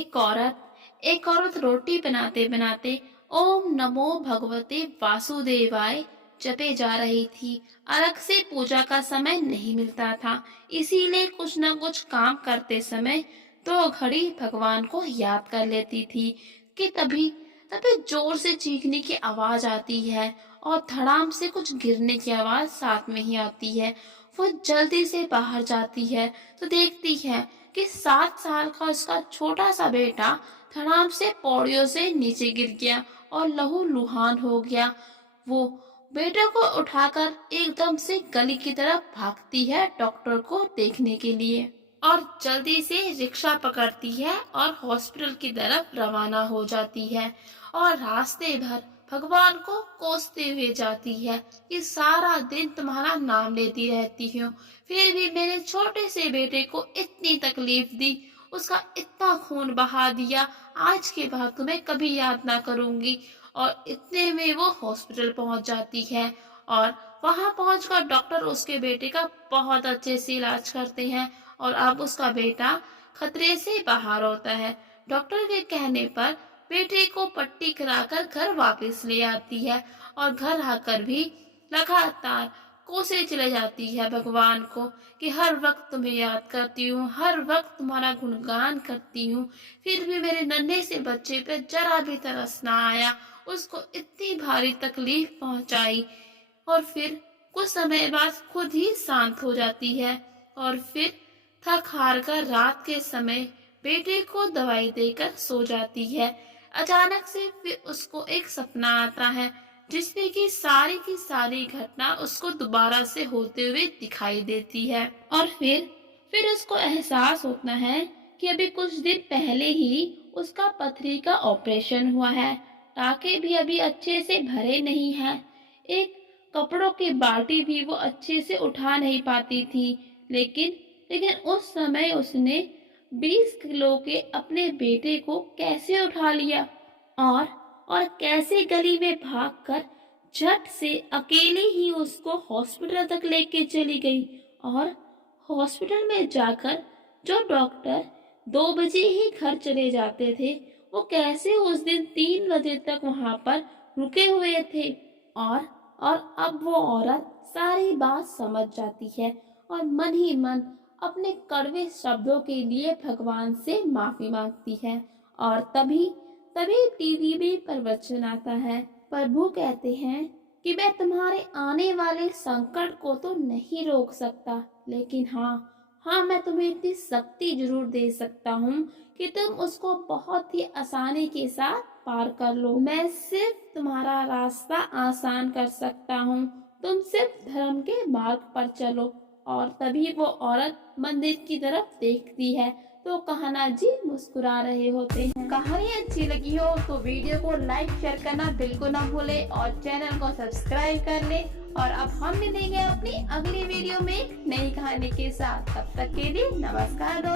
एक औरत रोटी बनाते बनाते ओम नमो भगवते वासुदेवाय जपे जा रही थी। अलग से पूजा का समय नहीं मिलता था, इसीलिए कुछ न कुछ काम करते समय 2 घड़ी भगवान को याद कर लेती थी कि तभी तभी जोर से चीखने की आवाज आती है और धड़ाम से कुछ गिरने की आवाज साथ में ही आती है। वो जल्दी से बाहर जाती है तो देखती है कि 7 साल का उसका छोटा सा बेटा धड़ाम से पौड़ियों से नीचे गिर गया और लहूलुहान हो गया। वो बेटे को उठाकर एकदम से गली की तरफ भागती है डॉक्टर को देखने के लिए और जल्दी से रिक्शा पकड़ती है और हॉस्पिटल की तरफ रवाना हो जाती है और रास्ते भर भगवान को कोसते हुए जाती है कि सारा दिन तुम्हारा नाम लेती रहती हूँ, फिर भी मेरे छोटे से बेटे को इतनी तकलीफ दी, उसका इतना खून बहा दिया, आज के बाद तुम्हें कभी याद ना करूंगी। और इतने में वो हॉस्पिटल पहुंच जाती है और वहां पहुंचकर डॉक्टर उसके बेटे का बहुत अच्छे से इलाज करते हैं और अब उसका बेटा खतरे से बाहर होता है। डॉक्टर के कहने पर बेटे को पट्टी कराकर घर वापस ले आती है और घर आकर भी लगातार कोसे चले जाती है भगवान को कि हर वक्त तुम्हें याद करती हूँ, हर वक्त तुम्हारा गुणगान करती हूँ, फिर भी मेरे नन्हे से बच्चे पे जरा भी तरस ना आया, उसको इतनी भारी तकलीफ पहुंचाई। और फिर कुछ समय बाद खुद ही शांत हो जाती है और फिर थक हार कर रात के समय बेटे को दवाई देकर सो जाती है। अचानक से फिर उसको एक सपना आता है जिसमें की सारी घटना उसको दोबारा से होते हुए दिखाई देती है और फिर उसको एहसास होता है कि अभी कुछ दिन पहले ही उसका पथरी का ऑपरेशन हुआ है। टाके भी अभी अच्छे से भरे नहीं हैं। एक कपड़ों की बाल्टी भी वो अच्छे से उठा नहीं पाती थी, लेकिन लेकिन उस समय उसने 20 किलो के अपने बेटे को कैसे उठा लिया और कैसे गली में भागकर झट से अकेले ही उसको हॉस्पिटल तक लेके चली गई। और हॉस्पिटल में जाकर जो डॉक्टर 2 बजे ही घर चले जाते थे, वो कैसे उस दिन 3 बजे तक वहां पर रुके हुए थे। और अब वो औरत सारी बात समझ जाती है और मन ही मन अपने कड़वे शब्दों के लिए भगवान से माफी मांगती है। और तभी तभी टीवी में प्रवचन आता है। प्रभु कहते हैं कि मैं तुम्हारे आने वाले संकट को तो नहीं रोक सकता, लेकिन हाँ मैं तुम्हें इतनी शक्ति जरूर दे सकता हूँ कि तुम उसको बहुत ही आसानी के साथ पार कर लो। मैं सिर्फ तुम्हारा रास्ता आसान कर सकता हूँ, तुम सिर्फ धर्म के मार्ग पर चलो। और तभी वो औरत मंदिर की तरफ देखती है तो कान्हा जी मुस्कुरा रहे होते हैं। कहानी अच्छी लगी हो तो वीडियो को लाइक शेयर करना बिल्कुल ना भूले और चैनल को सब्सक्राइब कर ले। और अब हम मिलेंगे अपनी अगली वीडियो में एक नई कहानी के साथ, तब तक के लिए नमस्कार दोस्तों।